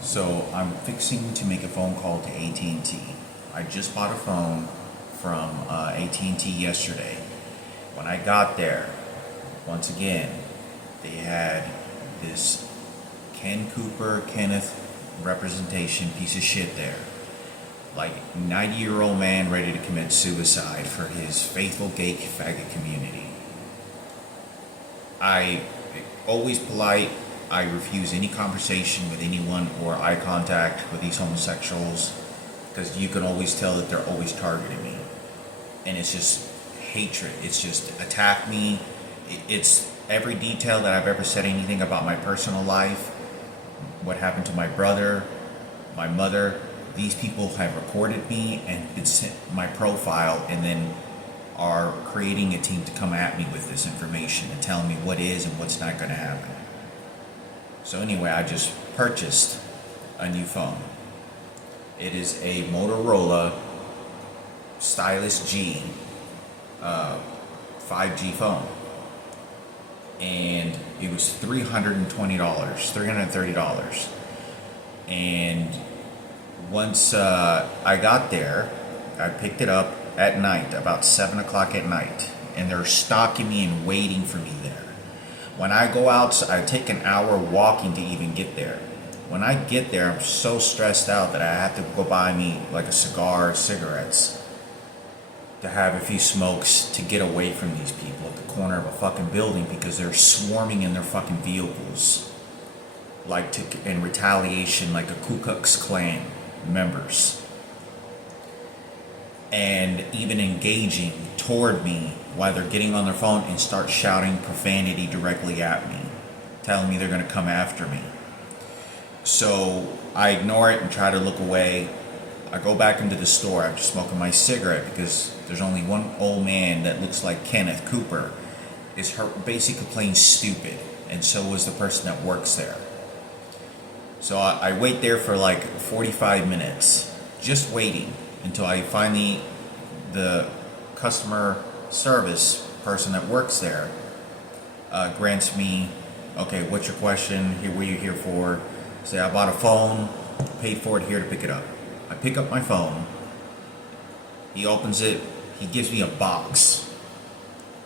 So I'm fixing to make a phone call to AT&T. I just bought a phone from AT&T yesterday. When I got there, once again, they had this Kenneth representation piece of shit there. Like 90-year-old man ready to commit suicide for his faithful gay faggot community. I always polite. I refuse any conversation with anyone or eye contact with these homosexuals because you can always tell that they're always targeting me. And it's just hatred. It's just attack me. It's every detail that I've ever said anything about my personal life, what happened to my brother, my mother. These people have recorded me and it's my profile and then are creating a team to come at me with this information and tell me what is and what's not going to happen. So anyway, I just purchased a new phone. It is a Motorola Stylus G 5G phone. And it was $320, $330. And once I got there, I picked it up at night, about 7 o'clock at night. And they're stalking me and waiting for me there. When I go out, I take an hour walking to even get there. When I get there, I'm so stressed out that I have to go buy me like a cigar or cigarettes to have a few smokes to get away from these people at the corner of a fucking building because they're swarming in their fucking vehicles, like in retaliation, like a Ku Klux Klan members, and even engaging toward me while they're getting on their phone and start shouting profanity directly at me, telling me they're going to come after me. So I ignore it and try to look away. I go back into the store after smoking my cigarette because there's only one old man that looks like Kenneth Cooper is basically plain stupid, and so was the person that works there. So I wait there for like 45 minutes, just waiting until I finally, the customer service person that works there grants me, okay, what's your question? Here, what are you here for? Say, I bought a phone, paid for it, here to pick it up. I pick up my phone. He opens it. He gives me a box.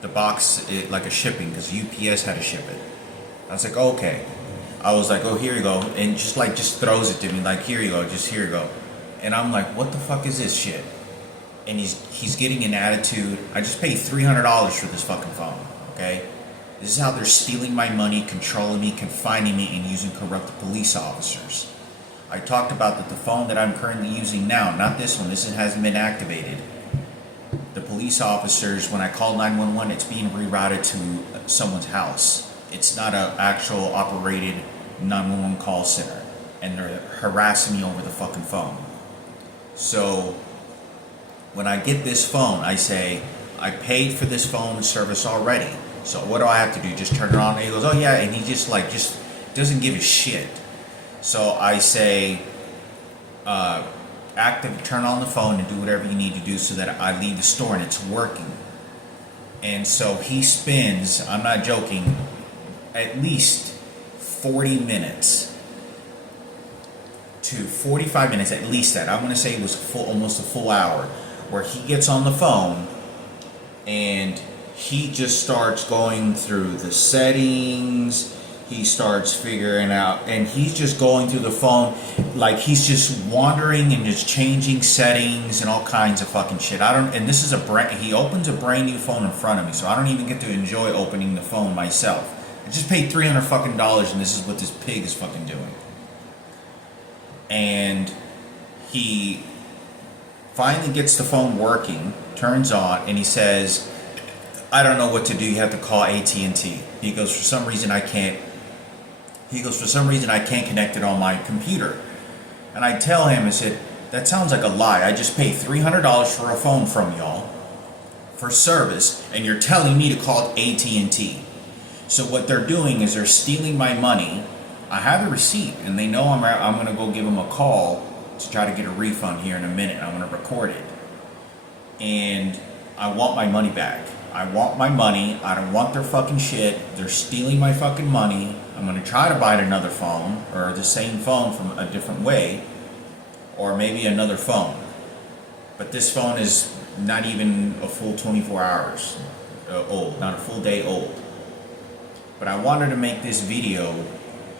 The box, like a shipping, because UPS had to ship it. I was like, okay. I was like, oh, here you go. And just throws it to me, like, here you go, just here you go. And I'm like, what the fuck is this shit? And he's getting an attitude. I just paid $300 for this fucking phone, okay? This is how they're stealing my money, controlling me, confining me, and using corrupt police officers. I talked about that the phone that I'm currently using now, not this one, this hasn't been activated. The police officers, when I call 911, it's being rerouted to someone's house. It's not an actual operated 911 call center. And they're harassing me over the fucking phone. So when I get this phone, I say, I paid for this phone service already. So what do I have to do? Just turn it on? And he goes, oh yeah. And he just doesn't give a shit. So I say, turn on the phone and do whatever you need to do so that I leave the store and it's working. And so he spends, I'm not joking, at least 40 minutes to 45 minutes, at least that. I'm going to say it was almost a full hour, where he gets on the phone and he just starts going through the settings. He starts figuring out, and he's just going through the phone like he's just wandering and just changing settings and all kinds of fucking shit. And this is he opens a brand new phone in front of me, so I don't even get to enjoy opening the phone myself. I just paid $300 fucking and this is what this pig is fucking doing. And he finally gets the phone working, turns on, and he says, I don't know what to do, you have to call AT&T. He goes, for some reason I can't connect it on my computer. And I tell him, I said, that sounds like a lie. I just paid $300 for a phone from y'all for service, and you're telling me to call AT&T. So what they're doing is they're stealing my money. I have a receipt, and they know I'm going to go give them a call to try to get a refund here in a minute. I'm going to record it. And I want my money back. I want my money. I don't want their fucking shit. They're stealing my fucking money. I'm going to try to buy another phone, or the same phone from a different way, or maybe another phone. But this phone is not even a full 24 hours old, not a full day old. But I wanted to make this video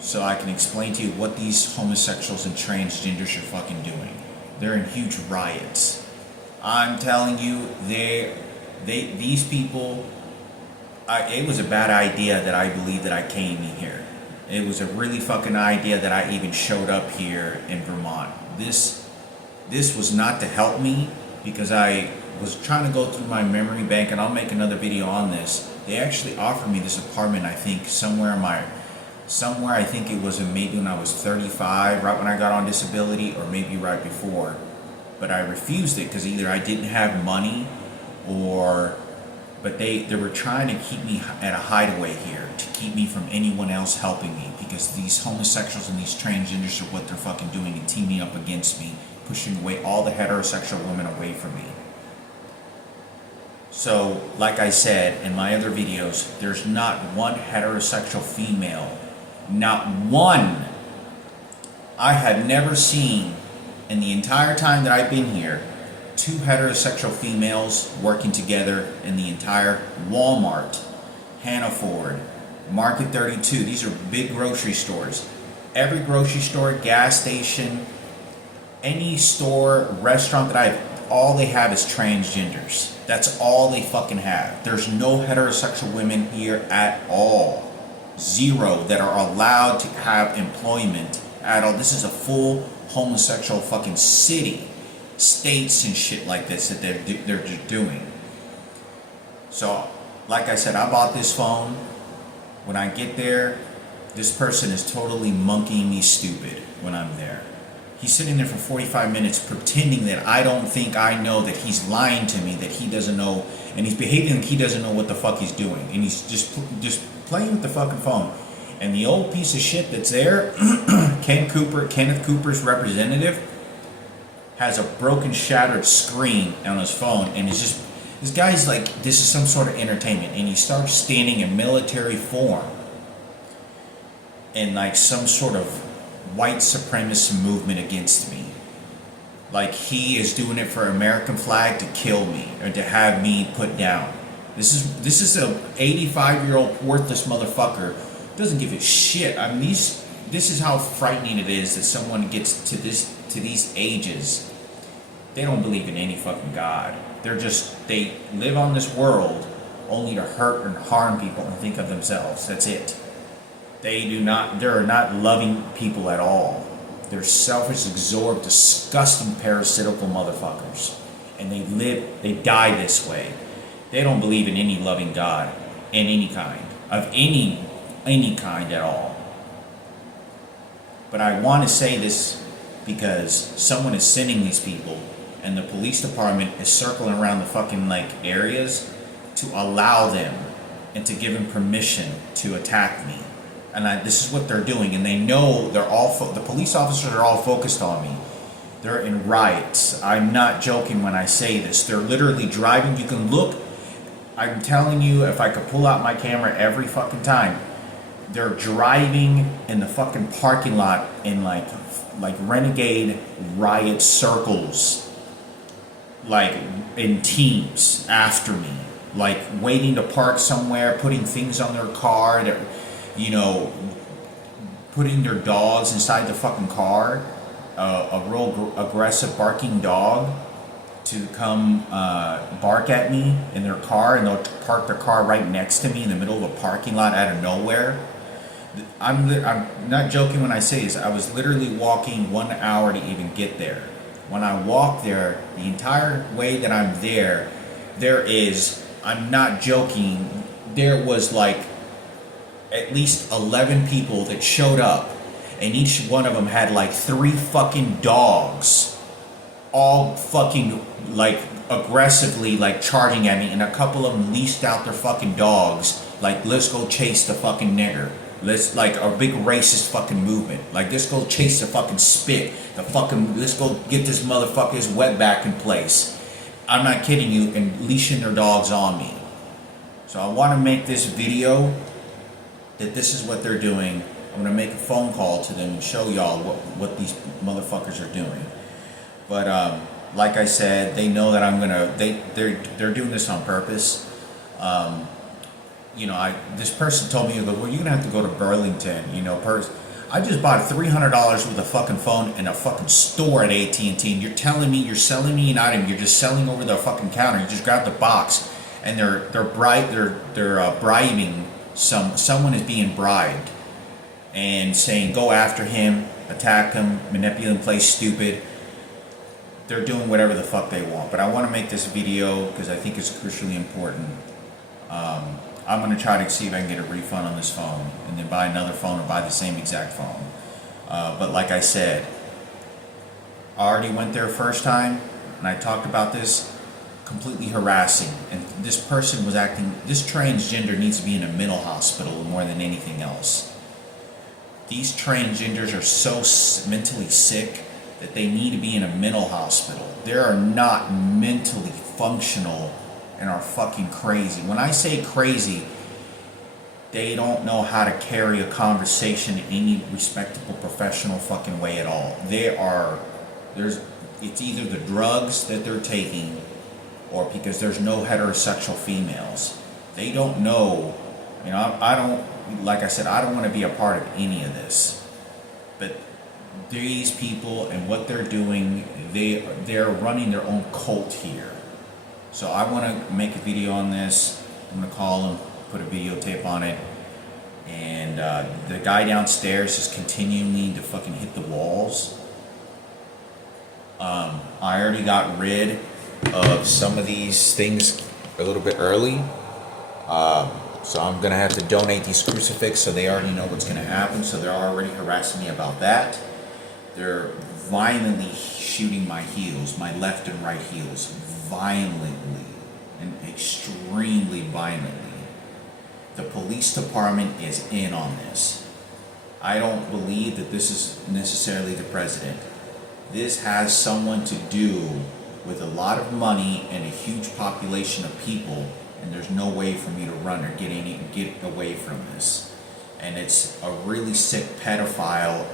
so I can explain to you what these homosexuals and transgenders are fucking doing. They're in huge riots. I'm telling you, these people, it was a bad idea that I believe that I came in here. It was a really fucking idea that I even showed up here in Vermont. This was not to help me, because I was trying to go through my memory bank, and I'll make another video on this. They actually offered me this apartment, I think, somewhere I think it was maybe when I was 35, right when I got on disability, or maybe right before. But I refused it because either I didn't have money, but they were trying to keep me at a hideaway here, to keep me from anyone else helping me, because these homosexuals and these transgenders are what they're fucking doing and teaming up against me, pushing away all the heterosexual women away from me. So, like I said in my other videos, there's not one heterosexual female, not one. I have never seen, in the entire time that I've been here, two heterosexual females working together in the entire Walmart, Hannaford, Market 32. These are big grocery stores. Every grocery store, gas station, any store, restaurant that all they have is transgenders. That's all they fucking have. There's no heterosexual women here at all. Zero that are allowed to have employment at all. This is a full homosexual fucking city. States and shit like this that they're just doing. So, like I said, I bought this phone. When I get there, this person is totally monkeying me stupid when I'm there. He's sitting there for 45 minutes pretending that I don't think I know, that he's lying to me, that he doesn't know, and he's behaving like he doesn't know what the fuck he's doing, and he's just playing with the fucking phone. And the old piece of shit that's there, Kenneth Cooper's representative, has a broken, shattered screen on his phone, and it's just, this guy's like, this is some sort of entertainment, and he starts standing in military form in like some sort of white supremacist movement against me. Like he is doing it for American flag to kill me, or to have me put down. This is a 85-year-old worthless motherfucker. Doesn't give a shit. I mean, this is how frightening it is that someone gets to these ages. They don't believe in any fucking God. They live on this world only to hurt and harm people and think of themselves. That's it. They're not loving people at all. They're selfish, absorbed, disgusting, parasitical motherfuckers. And they die this way. They don't believe in any loving God in any kind, of any kind at all. But I want to say this because someone is sending these people, and the police department is circling around the fucking areas to allow them and to give them permission to attack me. And this is what they're doing, and they know the police officers are all focused on me. They're in riots. I'm not joking when I say this. They're literally driving. You can look. I'm telling you, if I could pull out my camera every fucking time, they're driving in the fucking parking lot in like renegade riot circles, like in teams after me, like waiting to park somewhere, putting things on their car. Putting their dogs inside the fucking car, a real aggressive barking dog to come bark at me in their car, and they'll park their car right next to me in the middle of a parking lot out of nowhere. I'm not joking when I say this. I was literally walking 1 hour to even get there. When I walk there, the entire way that I'm there is, I'm not joking, there was like at least 11 people that showed up, and each one of them had like 3 fucking dogs, all fucking aggressively charging at me, and a couple of them leashed out their fucking dogs, let's go chase the fucking nigger. Let's a big racist fucking movement. Let's go chase the fucking spit. Let's go get this motherfucker's wetback in place. I'm not kidding you, and leashing their dogs on me. So I want to make this video that this is what they're doing. I'm gonna make a phone call to them and show y'all what these motherfuckers are doing. But like I said, they know that I'm gonna. They're doing this on purpose. This person told me, well, you're gonna have to go to Burlington. I just bought $300 worth of fucking phone in a fucking store at AT&T, and you're telling me you're selling me an item you're just selling over the fucking counter. You just grab the box, and they're bribing someone is being bribed and saying go after him, attack him, manipulate him, play stupid. They're doing whatever the fuck they want. But I want to make this video because I think it's crucially important. I'm going to try to see if I can get a refund on this phone and then buy another phone or buy the same exact phone. But like I said, I already went there first time and I talked about this, completely harassing. And this person was this transgender needs to be in a mental hospital more than anything else. These transgenders are so mentally sick that they need to be in a mental hospital. They are not mentally functional and are fucking crazy. When I say crazy, they don't know how to carry a conversation in any respectable professional fucking way at all. It's either the drugs that they're taking or because there's no heterosexual females. They don't know, I don't, like I said, I don't want to be a part of any of this. But these people and what they're doing, they're running their own cult here. So I want to make a video on this. I'm going to call him, put a videotape on it. And the guy downstairs is continuing to fucking hit the walls. I already got rid of some of these things a little bit early. So I'm going to have to donate these crucifixes so they already know what's going to happen. So they're already harassing me about that. They're violently shooting my heels, my left and right heels, violently and extremely violently. The police department is in on this. I don't believe that this is necessarily the president. This has someone to do with a lot of money and a huge population of people, and there's no way for me to run or get away from this. And it's a really sick pedophile,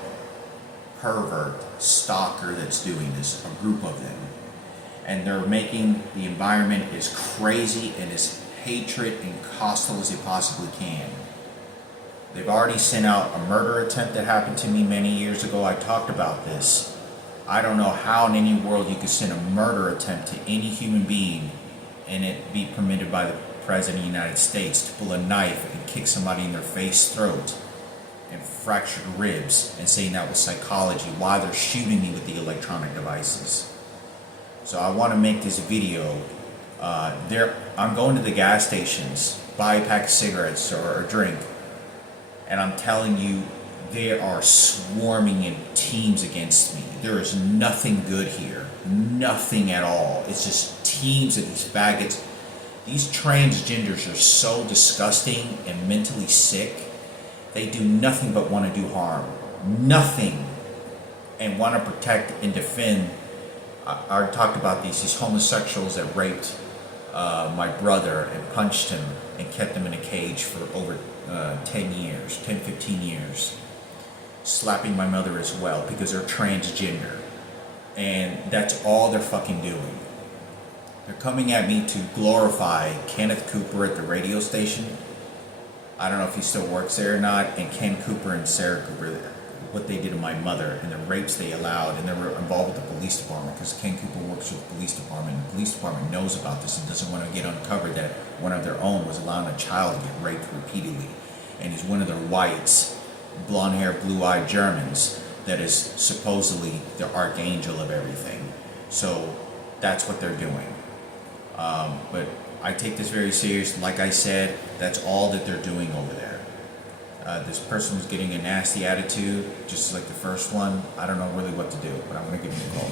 pervert, stalker that's doing this, a group of them. And they're making the environment as crazy and as hatred and hostile as they possibly can. They've already sent out a murder attempt that happened to me many years ago. I talked about this. I don't know how in any world you could send a murder attempt to any human being and it be permitted by the President of the United States to pull a knife and kick somebody in their face, throat, and fractured ribs, and saying that was psychology while they're shooting me with the electronic devices. So I want to make this video. I'm going to the gas stations, buy a pack of cigarettes or a drink, and I'm telling you, they are swarming in teams against me. There is nothing good here. Nothing at all. It's just teams of these faggots. These transgenders are so disgusting and mentally sick. They do nothing but want to do harm. Nothing. And want to protect and defend. I talked about these homosexuals that raped my brother and punched him and kept him in a cage for over 10 years, 10, 15 years. Slapping my mother as well because they're transgender. And that's all they're fucking doing. They're coming at me to glorify Kenneth Cooper at the radio station. I don't know if he still works there or not. And Ken Cooper and Sarah Cooper, what they did to my mother and the rapes they allowed, and they were involved with the police department because Ken Cooper works with the police department, and the police department knows about this and doesn't want to get uncovered that one of their own was allowing a child to get raped repeatedly, and he's one of their whites, blonde-haired, blue-eyed Germans that is supposedly the archangel of everything. So that's what they're doing. But I take this very serious. Like I said, that's all that they're doing over there. This person was getting a nasty attitude, just like the first one. I don't know really what to do, but I'm going to give him a call.